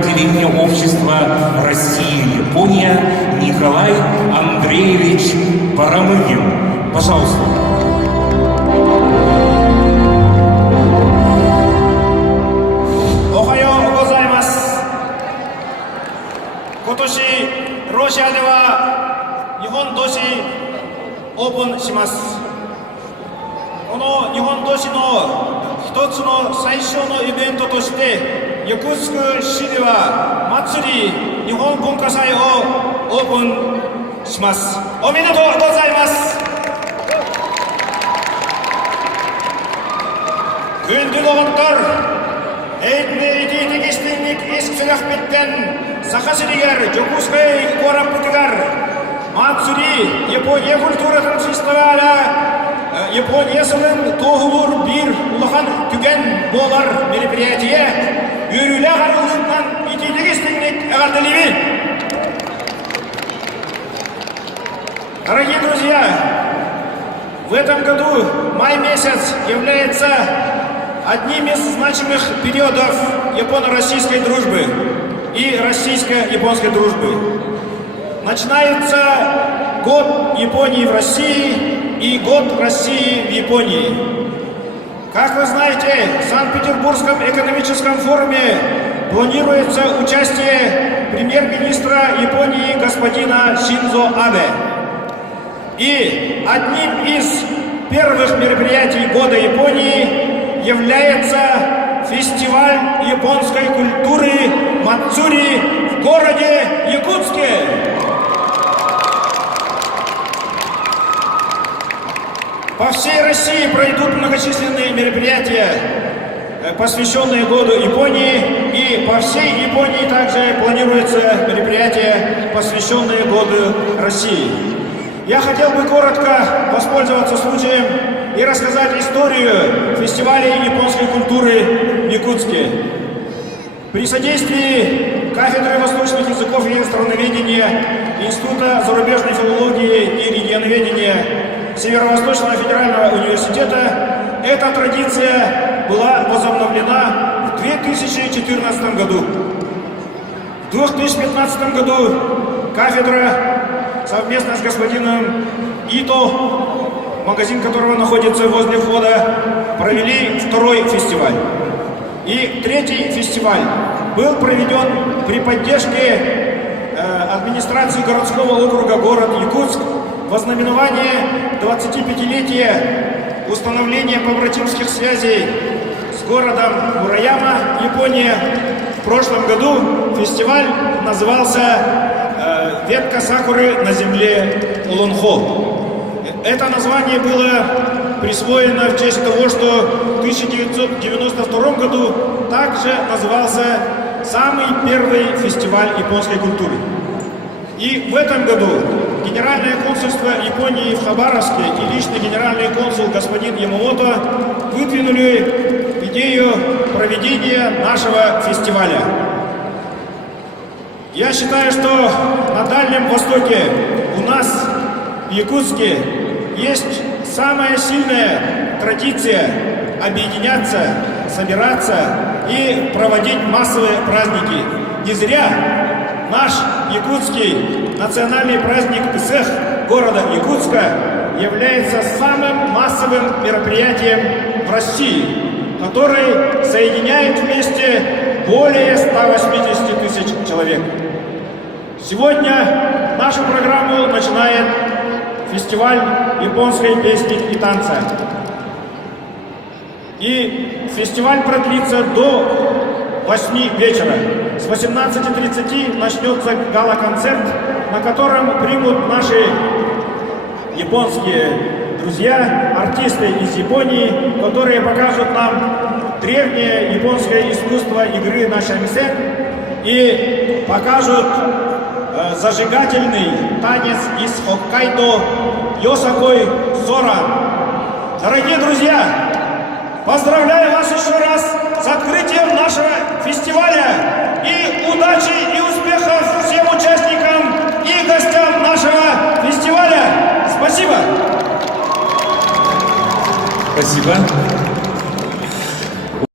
отделения общества Россия-Япония Николай Андреевич Барамыгин. Пожалуйста. Охайо гозаймасу. 今年ロシアでは日本都市オープンします。この日本都市の一つの最初のイベントとしてヤクツク市では祭り日本文化祭をオープンします。おめでとうございます。Күндүк оттор эйтне ититигистинник исксилах биттен сахасиригер жокускай кораппытыгар мацури Япония культуратын фестиваля Япониясынын тоғылыр бир улахан түген болар мероприятие үрілі қарылығынан ититигистинник ағартылыйбин. Дорогие друзья, в этом году май месяц является одним из значимых периодов японо-российской дружбы и российско-японской дружбы. Начинается год Японии в России и год России в Японии. Как вы знаете, в Санкт-Петербургском экономическом форуме планируется участие премьер-министра Японии господина Синдзо Абе. И одним из первых мероприятий года Японии является фестиваль японской культуры Мацури в городе Якутске. По всей России пройдут многочисленные мероприятия, посвященные году Японии, и по всей Японии также планируются мероприятия, посвященные году России. Я хотел бы коротко воспользоваться случаем и рассказать историю фестиваля японской культуры в Якутске. При содействии кафедры восточных языков и страноведения Института зарубежной филологии и регионоведения Северо-Восточного федерального университета эта традиция была возобновлена в 2014 году. В 2015 году кафедра совместно с господином Ито, магазин которого находится возле входа, провели второй фестиваль. И третий фестиваль был проведен при поддержке администрации городского округа город Якутск во знаменование 25-летия установления побратимских связей с городом Мураяма, Япония. В прошлом году фестиваль назывался «Ветка сакуры на земле Улунхо». Это название было присвоено в честь того, что в 1992 году также назывался самый первый фестиваль японской культуры. И в этом году Генеральное консульство Японии в Хабаровске и личный генеральный консул господин Ямамото выдвинули идею проведения нашего фестиваля. Я считаю, что на Дальнем Востоке у нас в Якутске есть самая сильная традиция объединяться, собираться и проводить массовые праздники. Не зря наш якутский национальный праздник Исэх города Якутска является самым массовым мероприятием в России, который соединяет вместе более 180 тысяч человек. Сегодня нашу программу начинает фестиваль японской песни и танца. И фестиваль продлится до 8 вечера. С 18:30 начнется гала-концерт, на котором примут наши японские друзья, артисты из Японии, которые покажут нам древнее японское искусство игры на шамисен и покажут зажигательный танец из Хоккайдо Йосакой Сора. Дорогие друзья, поздравляю вас еще раз с